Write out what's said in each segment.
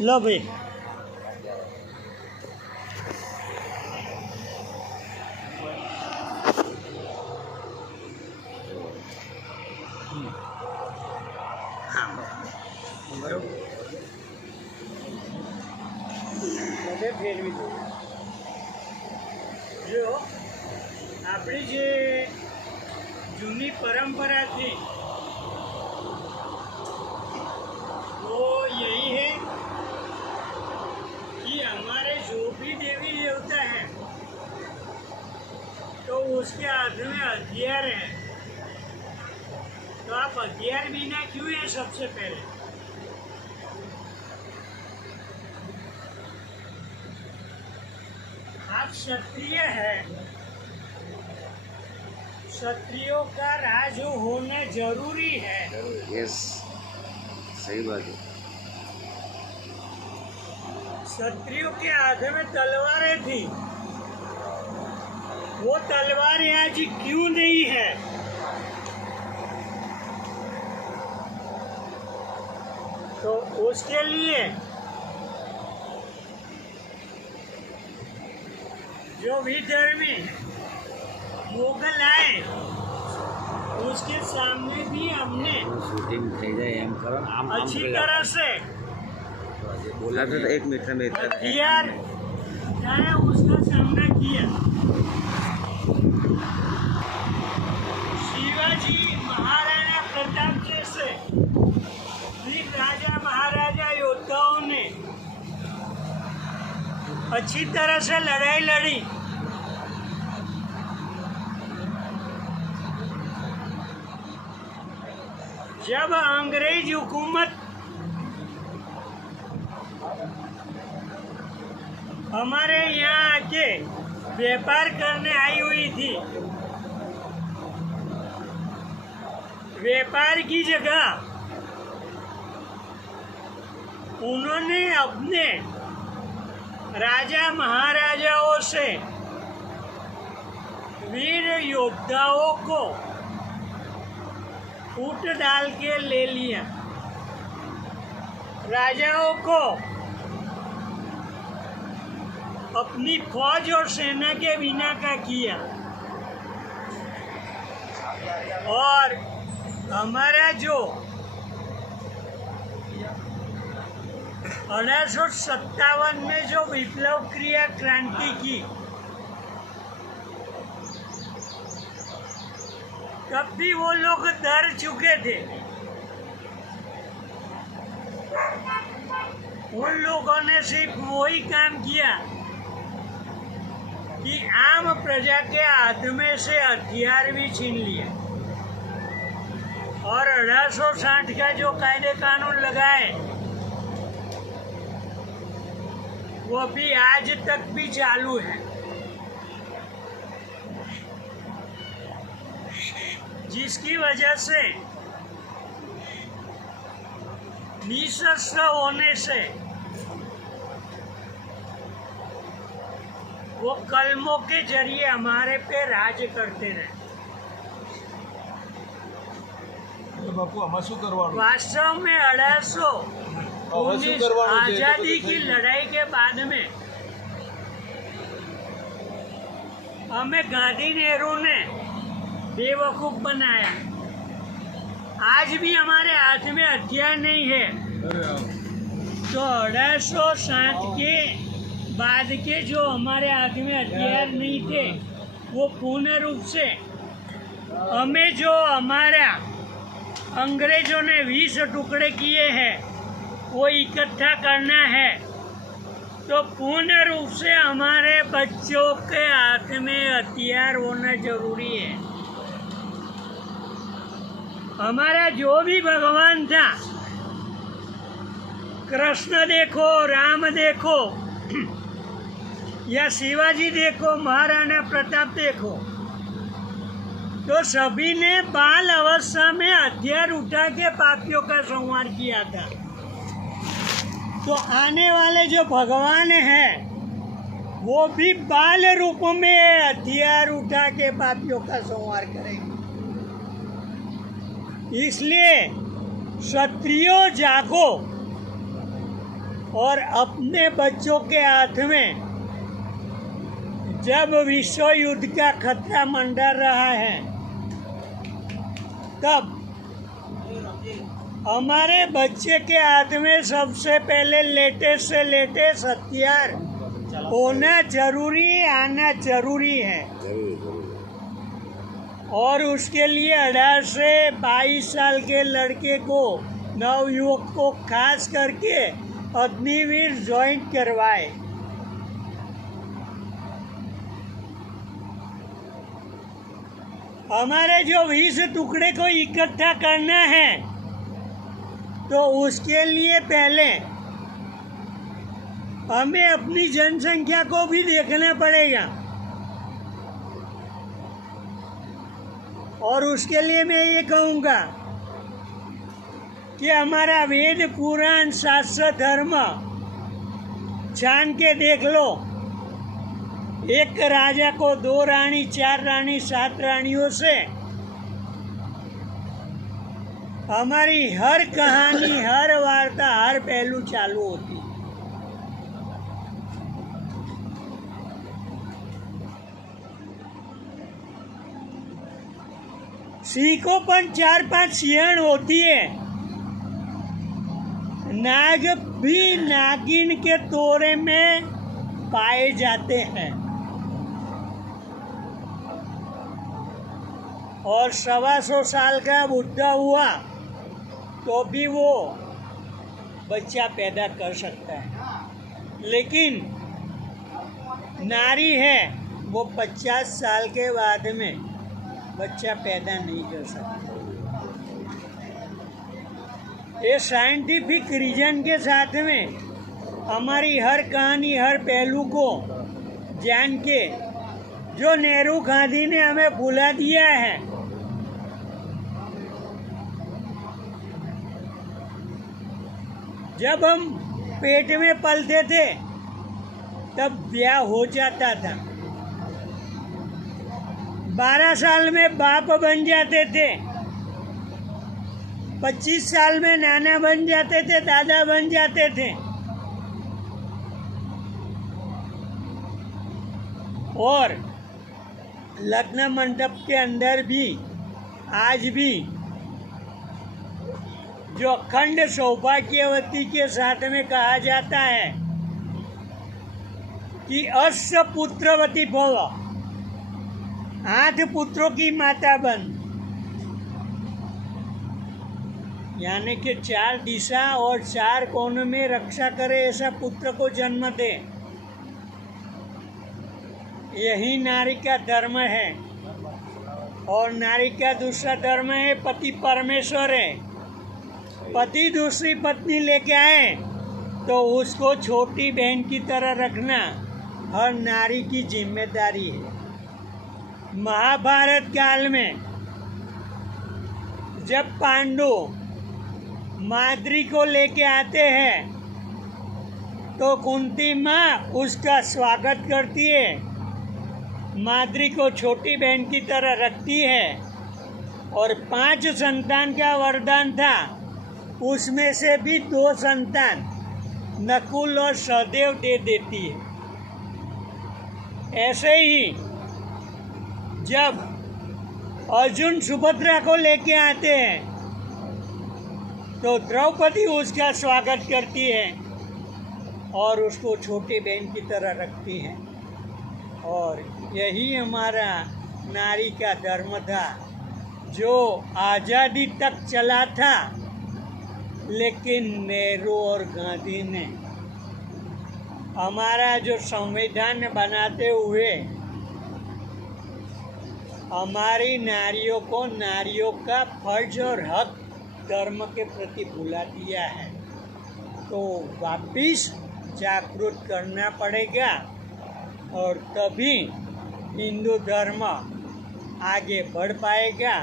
लो भाई हाँ बराबर ફેરવી દો જો આપણી જે જૂની પરંપરા थी वो यही है कि हमारे जो भी देवी देवता है तो उसके हाथ में हथियार है। तो आप हथियार बिना क्यों है? सबसे पहले आप क्षत्रिय है, क्षत्रियों का राज होना जरूरी है। यस, सही बात है। क्षत्रियों के हाथ में तलवारें थी, वो तलवारें आज क्यों नहीं है? तो उसके लिए जो विधर्मी मुगल आए उसके सामने भी हमने शूटिंग થઈ જાય એમ કરો આમ अच्छी तरह से बोला था एक मिनट में हथियार उठाया, उसका सामना किया। शिवाजी महाराणा प्रताप जैसे वीर राजा महाराजा योद्धाओं ने अच्छी तरह से लड़ाई लड़ी। जब अंग्रेज हुकूमत हमारे यहाँ आके व्यापार करने आई हुई थी, व्यापार की जगह उन्होंने अपने राजा महाराजाओं से वीर योद्धाओं को फूट डाल के ले लिया। राजाओं को अपनी फौज और सेना के बिना का किया और हमारा जो 1857 में जो विप्लव क्रिया क्रांति की, तब भी वो लोग डर चुके थे। उन लोगों ने सिर्फ वही काम किया कि आम प्रजा के हाथ में से हथियार भी छीन लिया और 1860 का जो कायदे कानून लगाए वो भी आज तक भी चालू है, जिसकी वजह से निशस्त्र होने से वो कलमों के जरिए हमारे पे राज करते रहे। બાપુ આમાં શું કરવાનું? वास्तव में 1819 आजादी की लड़ाई के बाद में हमें गांधी नेहरू ने बेवकूफ बनाया। आज भी हमारे हाथ में हथियार नहीं है, तो 1860 के बाद के जो हमारे हाथ में हथियार नहीं थे वो पूर्ण रूप से हमें जो हमारा अंग्रेजों ने 20 टुकड़े किए हैं वो इकट्ठा करना है। तो पूर्ण रूप से हमारे बच्चों के हाथ में हथियार होना जरूरी है। हमारा जो भी भगवान था, कृष्ण देखो, राम देखो या शिवाजी देखो, महाराणा प्रताप देखो, तो सभी ने बाल अवस्था में हथियार उठा के पापियों का संहार किया था। तो आने वाले जो भगवान हैं वो भी बाल रूप में हथियार उठा के पापियों का संहार करेंगे। इसलिए क्षत्रियो जागो और अपने बच्चों के हाथ में जब विश्व युद्ध का खतरा मंडरा रहा है तब हमारे बच्चे के हाथ में सबसे पहले लेटेस्ट से लेटेस्ट हथियार होना जरूरी, आना जरूरी है। और उसके लिए 18 से 22 साल के लड़के को, नवयुवक को खास करके अग्निवीर ज्वाइन करवाए। हमारे जो 20 टुकड़े को इकट्ठा करना है तो उसके लिए पहले हमें अपनी जनसंख्या को भी देखना पड़ेगा। और उसके लिए मैं ये कहूँगा कि हमारा वेद पुराण शास्त्र धर्म छान के देख लो। एक राजा को 2 रानी, 4 रानी, 7 रानियों से हमारी हर कहानी, हर वार्ता, हर पहलू चालू होती है। सिंह पर 4-5 सिंहण होती है। नाग भी नागिन के तोरे में पाए जाते हैं। और 125 साल का बुढ़ा हुआ तो भी वो बच्चा पैदा कर सकता है, लेकिन नारी है वो 50 साल के बाद में बच्चा पैदा नहीं कर सकता। ये साइंटिफिक रीजन के साथ में हमारी हर कहानी, हर पहलू को जान के जो नेहरू गांधी ने हमें भुला दिया है, जब हम पेट में पलते थे तब ब्याह हो जाता था। 12 साल में बाप बन जाते थे, 25 साल में नाना बन जाते थे, दादा बन जाते थे। और लग्न मंडप के अंदर भी आज भी जो अखंड सौभाग्यवती के साथ में कहा जाता है कि अस्य पुत्रवती भव, 8 पुत्रों की माता बन, यानी कि 4 दिशा और 4 कोण में रक्षा करे ऐसा पुत्र को जन्म दे। यही नारी का धर्म है। और नारी का दूसरा धर्म है पति परमेश्वर है। पति दूसरी पत्नी लेके आए तो उसको छोटी बहन की तरह रखना हर नारी की जिम्मेदारी है। महाभारत काल में जब पांडु माद्री को लेके आते हैं तो कुंती माँ उसका स्वागत करती है, माद्री को छोटी बहन की तरह रखती है। और 5 संतान का वरदान था, उसमें से भी 2 संतान नकुल और सहदेव दे देती है। ऐसे ही जब अर्जुन सुभद्रा को लेके आते हैं तो द्रौपदी उसका स्वागत करती है और उसको छोटी बहन की तरह रखती है। और यही हमारा नारी का धर्म था जो आज़ादी तक चला था, लेकिन नेहरू और गांधी ने हमारा जो संविधान बनाते हुए हमारी नारियों को नारियों का फर्ज और हक धर्म के प्रति भुला दिया है। तो वापिस जागरूक करना पड़ेगा और तभी हिंदू धर्म आगे बढ़ पाएगा।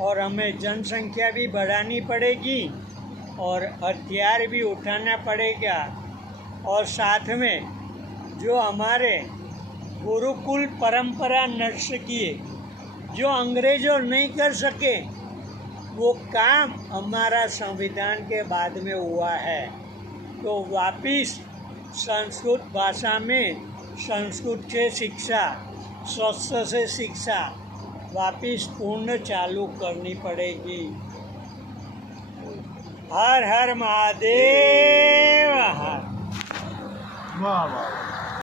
और हमें जनसंख्या भी बढ़ानी पड़ेगी और हथियार भी उठाना पड़ेगा। और साथ में जो हमारे गुरुकुल परंपरा नष्ट किए, जो अंग्रेजों नहीं कर सके, वो काम हमारा संविधान के बाद में हुआ है। तो वापिस संस्कृत भाषा में संस्कृत से शिक्षा, स्वस्थ से शिक्षा वापिस पूर्ण चालू करनी पड़ेगी। हर हर महादेव हर। वाह वाह।